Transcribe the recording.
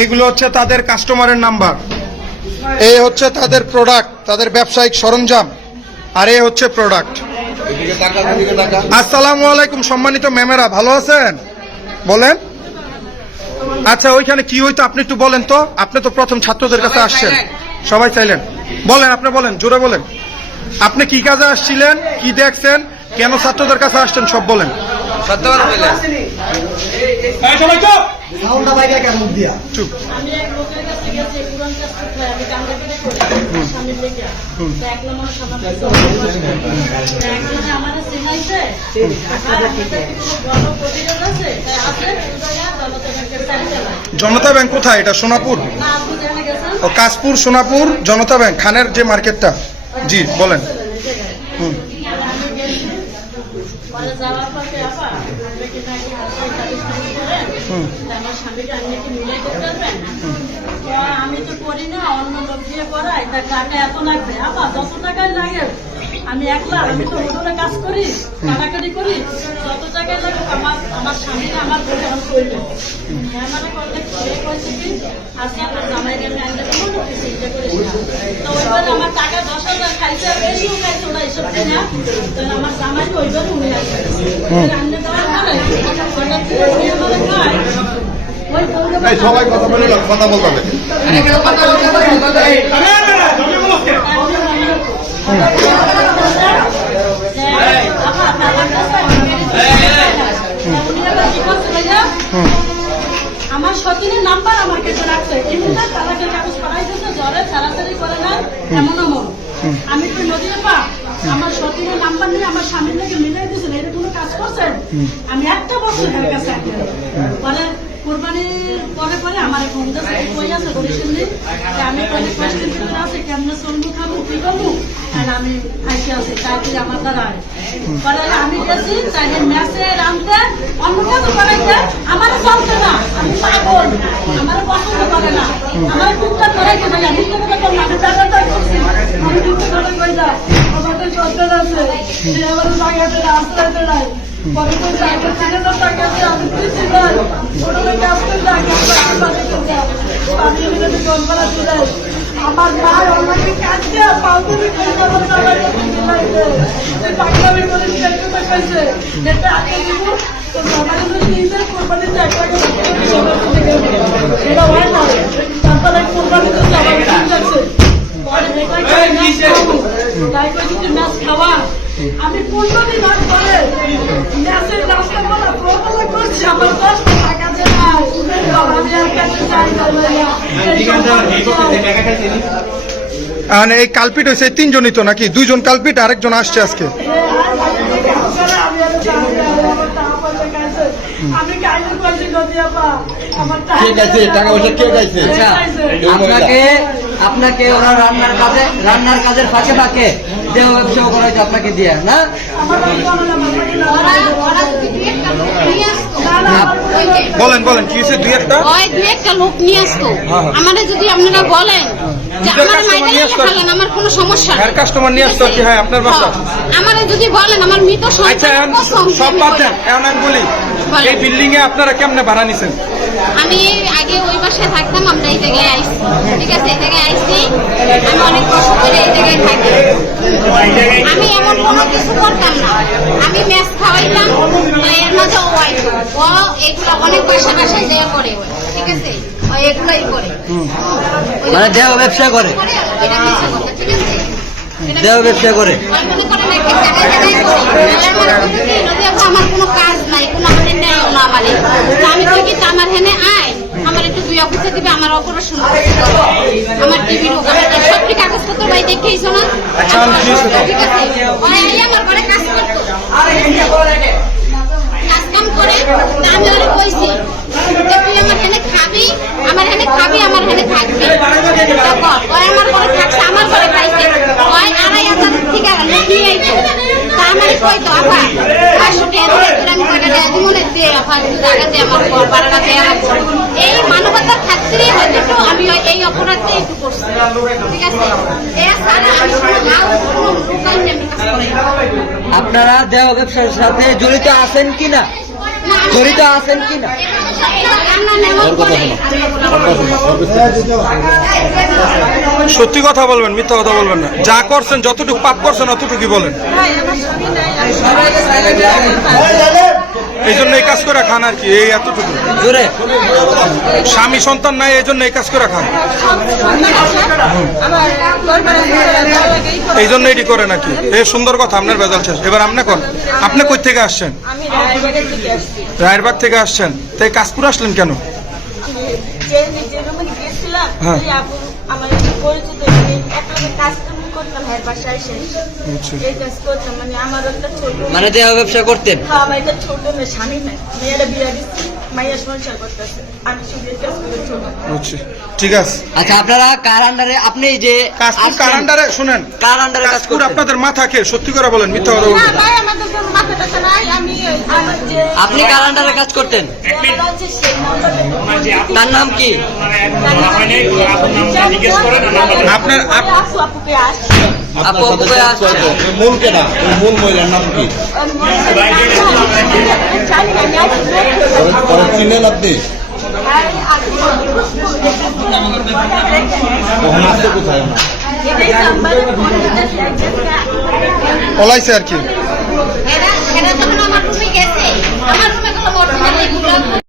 এইগুলো হচ্ছে তাদের কাস্টমারের নাম্বার, এই হচ্ছে তাদের প্রোডাক্ট, তাদের ব্যবসায়িক সরঞ্জাম, আর এই হচ্ছে প্রোডাক্ট। আসসালামু আলাইকুম সম্মানিত ম্যামেরা, ভালো আছেন? বলেন। আচ্ছা ওইখানে কি হইতো আপনি একটু বলেন তো, আপনি তো প্রথম ছাত্রদের কাছে আসছেন। সবাই চাইলেন, বলেন, আপনি বলেন, জোরে বলেন। আপনি কি কাজে আসছিলেন, কি দেখছেন, কেন ছাত্রদের কাছে আসছেন, সব বলেন। চুপ। জনতা ব্যাংক কোথায়? এটা সোনাপুর, ও কাশপুর, সোনাপুর জনতা ব্যাংক, খানের যে মার্কেটটা। জি বলেন। আমি তো করি না, অন্য লোক দিয়ে করাই, তার টাকা এত লাগবে। আপা 10 টাকায় লাগে, আমি একলা, আমি তো হোটেলে কাজ করি, কাটাকাটি করি, যত টাকায় লাগে আমার স্বামী আমার বলে আমার করবে। মানে করলে কইছে কি আজকে আপনার জামাই গেলে আনতে দেবো না, সেইটা করে তো ওইবার আমার টাকা 10,000 খাইছে, বেশিও খাইছে, ওরা এসব কিনা আমার জামাই ওইবার উনি আসবে রান্না দেওয়ার পরে সবাই কথা বলে কথা বলতে হবে। আমার সতীনের নাম্বার আমার কাছে রাখছে, এমনিটা তালাকের কাগজ পাঠাই দিচ্ছে, জ্বরে ছাড়াছাড়ি করে না এমন এমন। আমি তো নদীর পা আমার সতীনের নাম্বার নিয়ে আমার স্বামীর থেকে মিলাই দিয়েছেন, এটা কোনো কাজ করছেন। আমি একটা বছর এর কাছে পরে কোরবানির পরে পরে আমার ফোন দিয়েছে, কই আছে বলিসেন নি, আমি কোনো কোয়েশ্চেন করে আছে কেমনে চলবো খাবো কি করবো, আর আমি খাইতে আছি চাইতে আমার দ্বারায়। পরে আমি গেছি চাইলে ম্যাচে রাঁধতে, অন্য কাজ করাইতে, আমার চলতে না, আমি পাগল, আমার পছন্দ করে না, আমার টুকটাক করাইতে পারি, আমি তো কথা করলাম, আমি টাকাটা করছি, আমি টুকটাক করে কই যা আমাদের সন্তান আছে, সে আমার জায়গাতে রাস্তাতে নাই, পরে তো জায়গা 3,000 টাকা দিয়ে আমি দিচ্ছি ভাই, ওটা কাজ করে লাগে আমার মা আমাকে কাঁদছে, পাউডারি করে আমার বাবাকে পাগলামি করে খাইছে, এটা আগে দিব তো বাবাকে যদি নিজের কোরবানিতে 1 টাকা এটা হয় না, তারপরে কোরবানিতে সবাই যাচ্ছে তাই কইছি ম্যাচ খাওয়া। আমি 15 দিন আগ করে ম্যাচের রাস্তা বলা প্রবলা করছি, আমার 10 টাকা যে নাই আমি আর কাছে চাই এই কালপিট হয়েছে 3 জনই তো, নাকি 2 জন কালপিট, আরেকজন আসছে আজকে। আমি কাজ করছি নদী আপা, আমার টাকা পয়সা কে গাইছে? আপনাকে ওরা রান্নার কাজের ফাঁকে ফাঁকে দেহ ব্যবসাও করাইছে আপনাকে দিয়ে না? বলেন বলেন কি হয়েছে? 2-1টা লোক নিয়ে আসতো, আমাদের যদি আপনারা বলেন যে আমার মাইকে খালেন, আমার কোনো সমস্যা নেই। কাস্টমার নিয়ে আসতো কি? হ্যাঁ আপনার বাসা। আমারে যদি বলেন আমার মৃত সন্তান সব বাদ দেন, এখন আমি বলি এই বিল্ডিং এ আপনারা কেমনে ভাড়া নিছেন? আমি আগে ওই বাসায় থাকতাম, আমরা এই জায়গায় আইছি, ঠিক আছে, এই জায়গায় আইছি, আমি অনেক কষ্ট করে এই জায়গায় থাকি। আমি এমন কোনো কিছু করতাম না, আমি ম্যাচ খাওয়াইতাম, এর মাঝে ও আইতো, ও এগুলো অনেক বাসায় বাসায় জায়গা করে, ঠিক আছে, ও এগুলোই করে, মানে দেহ ব্যবসা করে, এটা মিথ্যা কথা, ঠিক আছে, দেহ ব্যবসা করে। আমার কোনো কাজ নাই, কোনো আমাদের নেই না, আমি তো কি আমার হেনে আয়, আমার একটু 2 অফিসে দিবে, আমার অপারেশন আমার টিভি রোগ, সবটি কাগজপত্র ভাই দেখেইছো না, ঠিক আছে, আমার ঘরে কাজ করতো, কাজ কাম করে, আমি ওরা কইছি তুই আমার হেনে খাবি, আমার হেনে খাবি, আমার হেনে থাকবি, আমার ঘরে থাকছে, আমার ঘরে খাইছে, 2,500 থেকে নিয়ে আইতো, তা আমার কইতো আপা 500 টাকা দিলে আমি টাকা দিয়ে মনে দিয়ে আপা টাকা দিয়ে আমার ঘর ভাড়াটা দিয়ে রাখবো। এই মানবতার খাতিরে হয়তো একটু আমি এই অপরাধটা একটু করছি, ঠিক আছে, এছাড়া আমি আপনারা দেহ ব্যবসার সাথে জড়িত আছেন কিনা? জড়িত আছেন কিনা? ওর কথা শোনো সত্যি কথা বলবেন, মিথ্যা কথা বলবেন না। যা করছেন, যতটুকু পাপ করছেন অতটুকুই বলেন। এই জন্য এই কাজ করে খান আর কি, এই এতটুকু। জোরে স্বামী সন্তান নাই, এই জন্য এই কাজ করে খান, এই জন্য এটি করে নাকি। এই সুন্দর কথা, আপনার বেজাল শেষ। এবার আপনি কোন, আপনি কই থেকে আসছেন? আমি রায়বাগের থেকে আসছি। রায়েরবাগ থেকে আসছেন, তাই কাজপুর আসলেন কেন? যে রুমে গেছিলাম, হ্যাঁ। ওই আপু আমার পরিচিত, আমি একটা কাজ করতাম, হ্যাঁ বাসায় শেষ আচ্ছা। এই কাজ করতাম। মানে আমারও একটা ছোট মানে দেহ ব্যবসা করতেন। হ্যাঁ, আমার একটা ছোট মেয়ে, স্বামী নাই, মেয়েরা বিয়ে দিচ্ছি, মাইয়া সংসার করতেছে, আমি শুধু এই কাজ করে ছোট। বুঝছি, ঠিক আছে। আচ্ছা আপনারা কার আন্ডারে, আপনি যে কাজপুর আসছেন, কার আন্ডারে? শুনেন, কার আন্ডারে কাজ কাজপুর করতেন? আপনাদের মাথা খেয়ে, সত্যি করে বলেন, মিথ্যা কথা না বলবেন। ভাই, আমাদের কোনো মাথা টাথা নাই। আমি আমার যে আপনি কার আন্ডারে কাজ করতেন? যারা আছে সেই নাম্বারটা তার নাম কি? আপনার আপু আপুকে আসছে। আপনার আপু, সাথে আপুকে কাজ আসছে। করতো। ওই মূল কেনা, ওই মূল মহিলার নাম কি? ওরা চিনেন আপনি? তখন আসছে কোথায় ওনা? পলাইছে আর কি। এরা যখন আমার রুমে গেছে, আমার রুমে কোনো অরিজিনাল এগুলো